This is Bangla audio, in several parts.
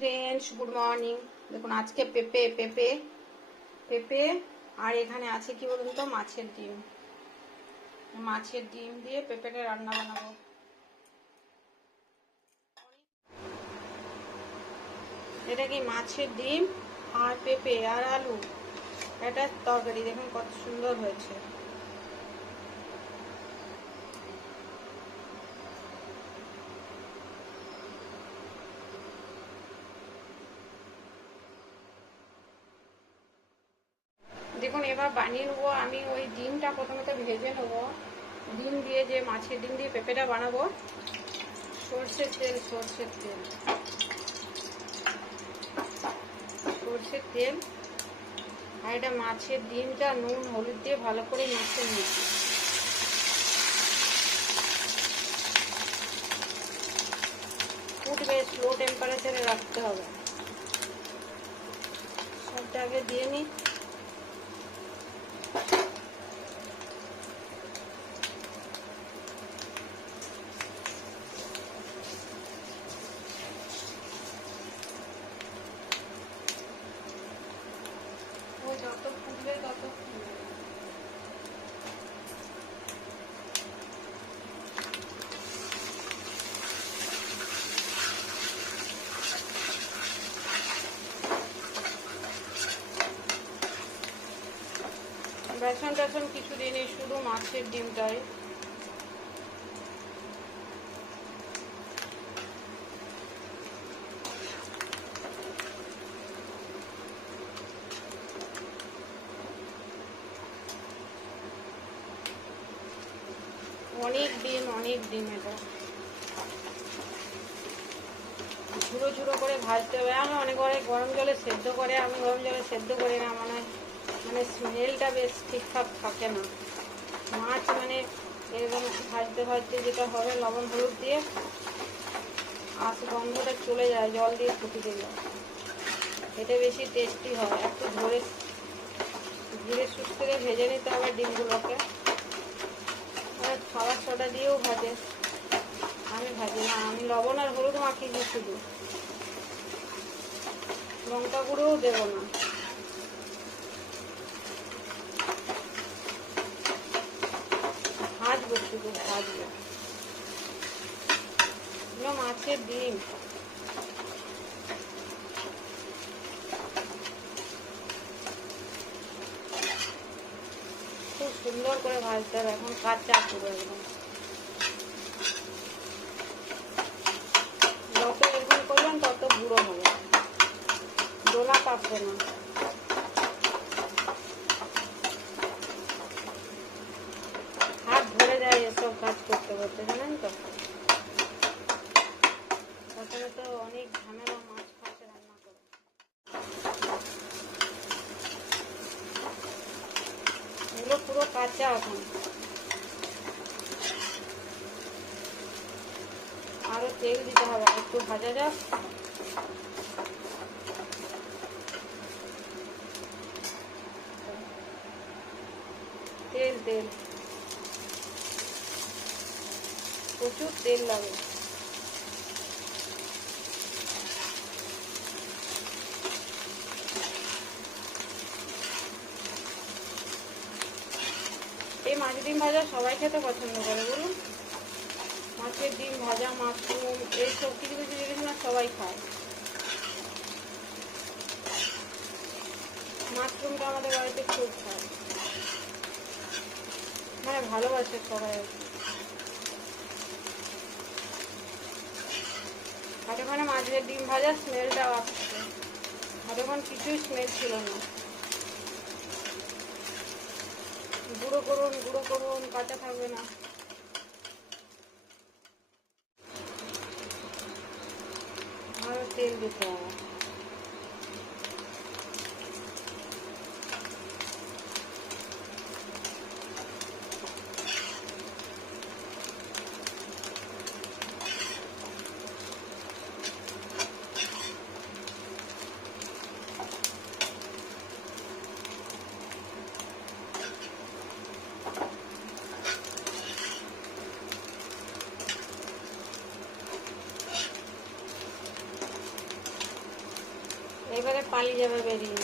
Friends, good morning. দেখুন আজকে পেঁপে পেঁপে পেঁপে আর এখানে আছে কি বলুন তো, মাছের ডিম। মাছের ডিম দিয়ে পেঁপেটা রান্না বানাবো। এটা কি মাছের ডিম আর পেঁপে আর আলু, এটা তরকারি। দেখুন কত সুন্দর হয়েছে। দেখুন এবার বানিয়ে নেবো আমি। ওই ডিমটা প্রথমে তো ভেজে নেবো। ডিম দিয়ে যে মাছের ডিম দিয়ে পেঁপেটা বানাবো, সর্ষের তেল আর এটা মাছের ডিমটা নুন হলুদ দিয়ে ভালো করে মিশিয়ে নিচ্ছি। ফুটবে, স্লো টেম্পারেচারে রাখতে হবে। সবটা আগে দিয়ে নিই। ও যত ফুটবে তত বেসন টেসন কিছু দিনই, শুধু মাছের ডিমটাই। অনেক ডিম এটা ঝুড়ো ঝুড়ো করে ভাজতে হবে। আমি অনেক গরম জলে সেদ্ধ করে, আমি গরম জলে সেদ্ধ করি না। মানে স্মেলটা বেশ ঠিকঠাক থাকে না। মাছ মানে এরকম ভাজতে ভাজতে যেটা হবে, লবণ হলুদ দিয়ে গন্ধটা চলে যায়, জল দিয়ে ফুটিয়ে যায়, এটা বেশি টেস্টি হয়। একটু ধীরে সুস্থে ভেজে নিতে হবে ডিমগুলোকে। খাবার সোডা দিয়েও ভাজে, আমি ভাজি না। আমি লবণ আর হলুদ মাখিয়ে শুধু, লঙ্কা গুঁড়োও দেবো না। ভাজবো, শুধু ভাজবো। মাছের ডিম খুব সুন্দর করে ভাজতে হবে। এখন কাঁচা পুরো একদম। যত এরকম করবেন তত গুঁড়ো হবে, দোলা পাকবে না। হাত ধরে যায় এসব কাজ করতে করতে, জানেন তো। প্রথমে তো অনেক ঝামেলা মাছ ফাছে রান্না করে। এগুলো পুরো কাঁচা এখন, আরো তেল দিতে হবে, একটু ভাজা যাক। তেল প্রচুর তেল লাগে। এই মাছ ডিম ভাজা সবাই খেতে পছন্দ করে বলুন। মাছের ডিম ভাজা, মাশরুম, এইসব কিছু কিছু জিনিস না সবাই খায়। মাশরুমটা আমাদের বাড়িতে খুব খায়, মানে ভালোবাসে সবাই আর কি। এতক্ষণে মাছের ডিম ভাজা স্মেলটা আসছে, এতক্ষণ কিছুই স্মেল ছিল না। গুঁড়ো করুন, কাঁচা থাকবে না। আরো তেল দিতে হবে। এবারে পালিয়ে যাবে বেরিয়ে।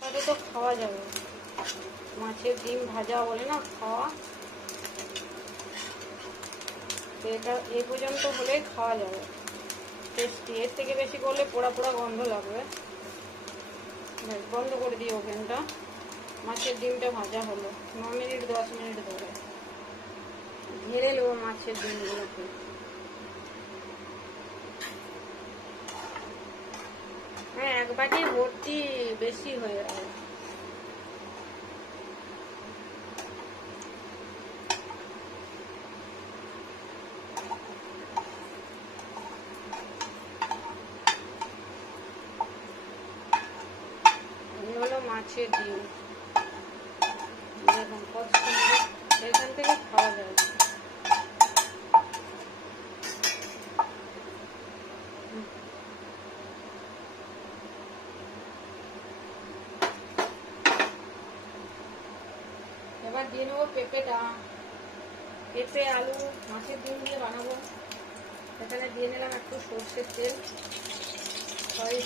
তাহলে তো খাওয়া যাবে, মাছের ডিম ভাজা বলে না খাওয়া, এটা এই পর্যন্ত হলে খাওয়া যাবে টেস্টি। এর থেকে বেশি করলে পোড়া পোড়া গন্ধ লাগবে। বন্ধ করে দিই ওভেনটা। মাছের ডিমটা ভাজা হলো 9 মিনিট 10 মিনিট ধরে। ঢেলে নেবো মাছের ডিমগুলোকে। হ্যাঁ, এক বাটি ভর্তি বেশি হয়ে যাবে। মাছের ডিম দেখুন কত সুন্দর, এখান থেকে খাওয়া যায়। এবার দিয়ে নেবো পেঁপেটা। পেঁপে আলু মাছের ডিম দিয়ে বানাবো। এখানে দিয়ে নিলাম একটু সর্ষের তেল, সরি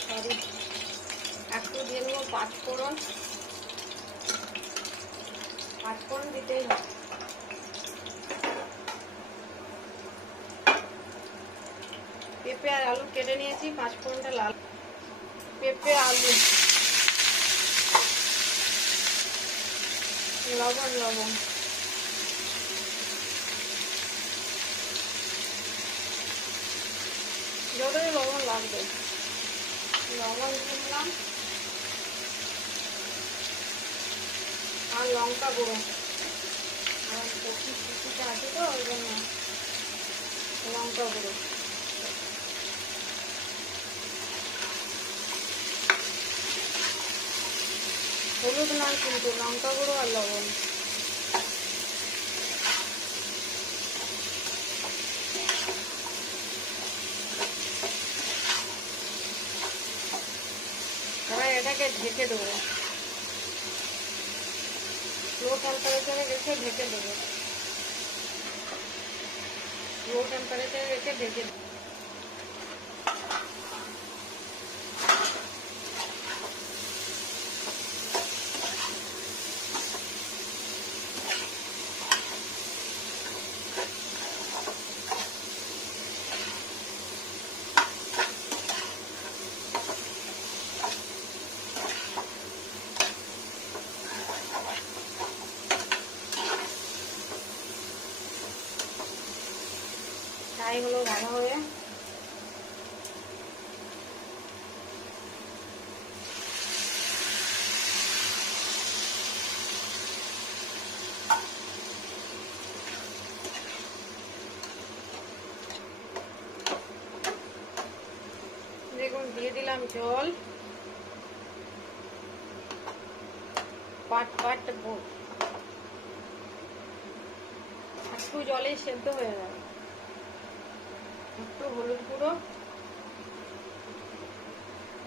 একটু দিয়ে নেবো পাঁচফোড়ন। পাঁচফোড়ন দিতেই হবে। পেঁপে আর আলু কেটে নিয়েছি, পাঁচফোড়নটা লাল। পেঁপে আলু, লবণ যতটা লবণ লাগবে লবণ দিয়ে দিলাম, আর লঙ্কা গুঁড়ো। আর কচি কুচিটা আছে তো ওই জন্য লঙ্কা গুঁড়ো। হলুদ নয় কিন্তু, লঙ্কা গুঁড়ো আর লবণ। এবার এটাকে ঢেকে দেবো, লো টেম্পারেচারে রেখে ঢেকে দেবো। লো টেম্পারেচারে রেখে ঢেকে দেবো। তাই হলো ভালো হয়ে। দেখুন দিয়ে দিলাম জল, পাট একটু জলে সেদ্ধ হয়ে যাবে। একটু হলুদ গুঁড়ো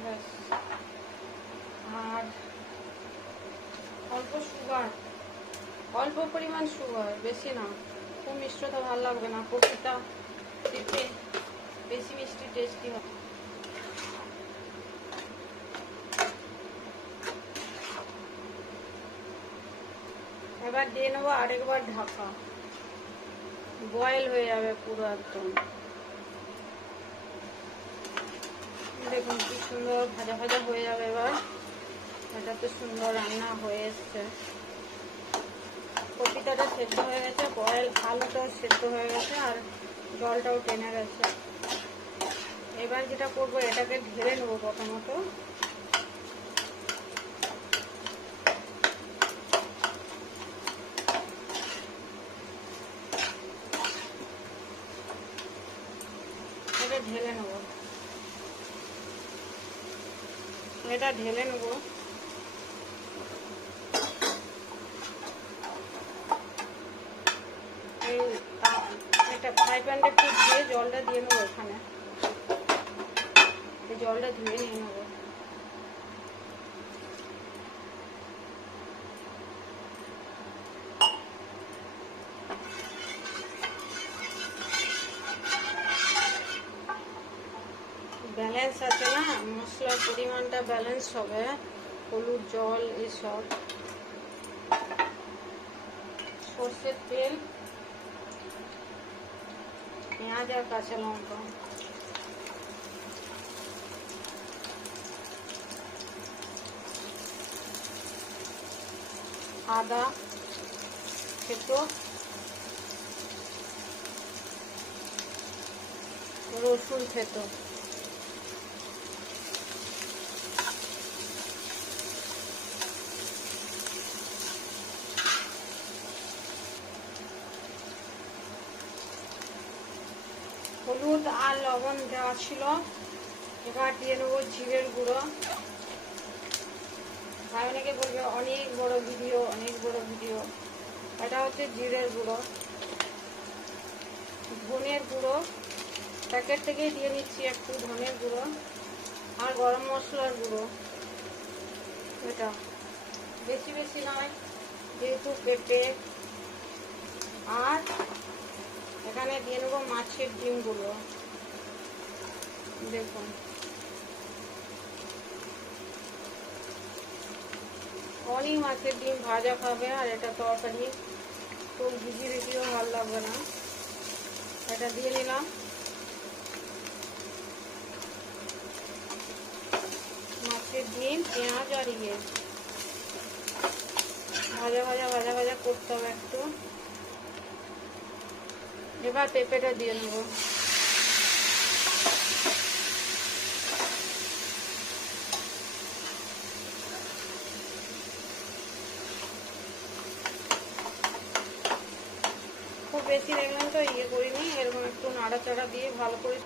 ব্যাস, আর অল্প সুগার, অল্প পরিমাণ সুগার, বেশি না। খুব মিষ্টতা ভালো লাগবে না, কপিটা দিতে বেশি মিষ্টি টেস্টি হবে। এবার দিয়ে নেবো আরেকবার ঢাকা, বয়েল হয়ে যাবে পুরো একদম। দেখুন কি সুন্দর ভাজা ভাজা হয়ে যাবে। এবার এটা তো সুন্দর রান্না হয়ে এসছে। কপিটাটা সেদ্ধ হয়ে গেছে, বয়েল আলুটাও সেদ্ধ হয়ে গেছে, আর জলটাও টেনে গেছে। এবার যেটা করবো এটাকে ঢেলে নেবো প্রথমত। এটা ঢেলে নেবো, এটা ঢেলে নেবো। একটা ফ্রাই প্যানটা একটু দিয়ে জলটা দিয়ে নেবো এখানে, জলটা ধুয়ে নিয়ে নেবো। মশলার পরিমাণটা ব্যালেন্স হবে, হলুদ, জল এসব। সর্ষের তেল, পেঁয়াজ আর কাঁচা লঙ্কা, আদা থেতো, রসুন থেতো, হলুদ আর লবণ দেওয়া ছিল। এবার দিয়ে নেবো জিরের গুঁড়ো। ভাই অনেকে বলবে অনেক বড় ভিডিও, অনেক বড় ভিডিও। এটা হচ্ছে জিরের গুঁড়ো। ধনের গুঁড়ো প্যাকেট থেকেই দিয়ে নিচ্ছি একটু ধনের গুঁড়ো, আর গরম মশলার গুঁড়ো। এটা বেশি বেশি নয়, যেহেতু পেঁপে। আর এখানে দিয়ে নেবো মাছের ডিমগুলো। দেখুন, অনেক মাছের ডিম ভাজা খাবে, আর এটা তরকারি তো ভিজিয়ে রেখেও ভালো লাগবে না। এটা দিয়ে নিলাম। মাছের ডিম, পেঁয়াজ আর ভাজা ভাজা ভাজা ভাজা করতে হবে একটু। এবার পেঁপেটা দিয়ে নেবো। খুব বেশি দেখলাম তো করিনি, এরকম একটু নাড়াচাড়া দিয়ে ভালো করে।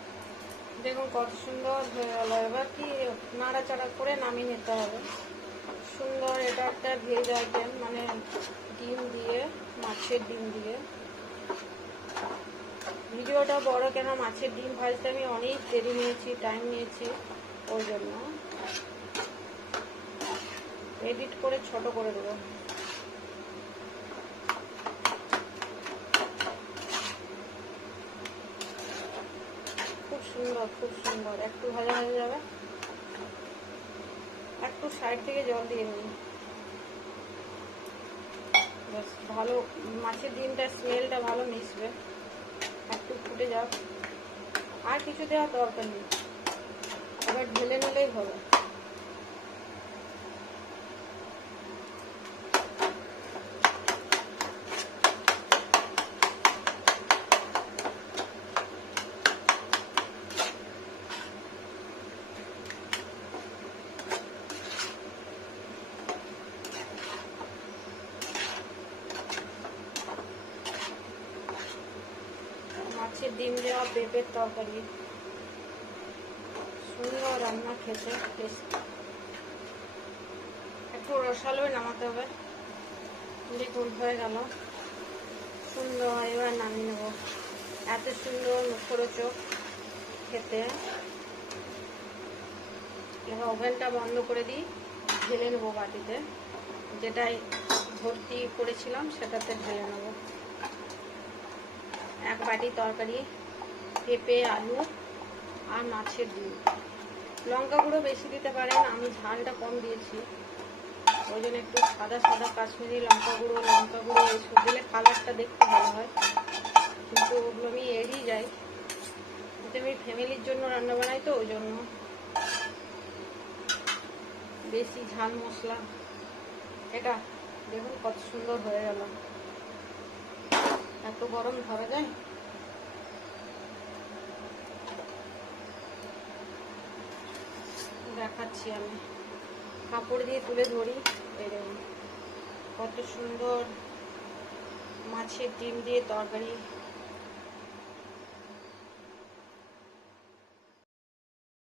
দেখুন কত সুন্দর হয়ে গেল। এবার কি নাড়াচাড়া করে নামিয়ে নিতে হবে। সুন্দর, এটা একটা ভেজ আইটেম, মানে ডিম দিয়ে, মাছের ডিম দিয়ে। ভিডিওটা বড় কেন, মাছের ডিম ভাজতে আমি অনেক দেরি নিয়েছি, টাইম নিয়েছি, ওই জন্য এডিট করে ছোট করে দেবো। খুব সুন্দর, খুব সুন্দর। একটু ভাজা ভাজা যাবে, একটু সাইড থেকে জল দিয়ে নিই। বেশ ভালো, মাছের ডিমটার স্মেলটা ভালো মিশবে। একটু ফুটে যাক, আর কিছু দেওয়ার দরকার নেই। এবার ঢেলে নিলেই হবে। মাছের ডিম দেওয়া পেঁপের তরকারি, সুন্দর রান্না, খেতে একটু রসালো নামাতে হবে। দেখুন হয়ে গেল সুন্দর। এবার নামিয়ে নেব। এত সুন্দর মুখরোচক খেতে। এবার ওভেনটা বন্ধ করে দিই, ঢেলে নেবো বাটিতে। যেটাই ভর্তি করেছিলাম সেটাতে ঢেলে নেব। এক বাটি তরকারি, পেঁপে, আলু আর মাছের ডিম। লঙ্কা গুঁড়ো বেশি দিতে পারেন, আমি ঝালটা কম দিয়েছি, ওই জন্য একটু সাদা সাদা কাশ্মীরি লঙ্কা গুঁড়ো এসব দিলে কালারটা দেখতে ভালো হয়। কিন্তু ওগুলো আমি এড়িয়ে যাই, কিন্তু আমি ফ্যামিলির জন্য রান্না বানাই, তো ওই জন্য বেশি ঝাল মশলা। এটা দেখুন কত সুন্দর হয়ে গেল। এত গরম ধরা যায়? দেখাচ্ছি আমি, কাপড় দিয়ে তুলে ধরি। এই দেখুন কত সুন্দর মাছের ডিম দিয়ে তরকারি।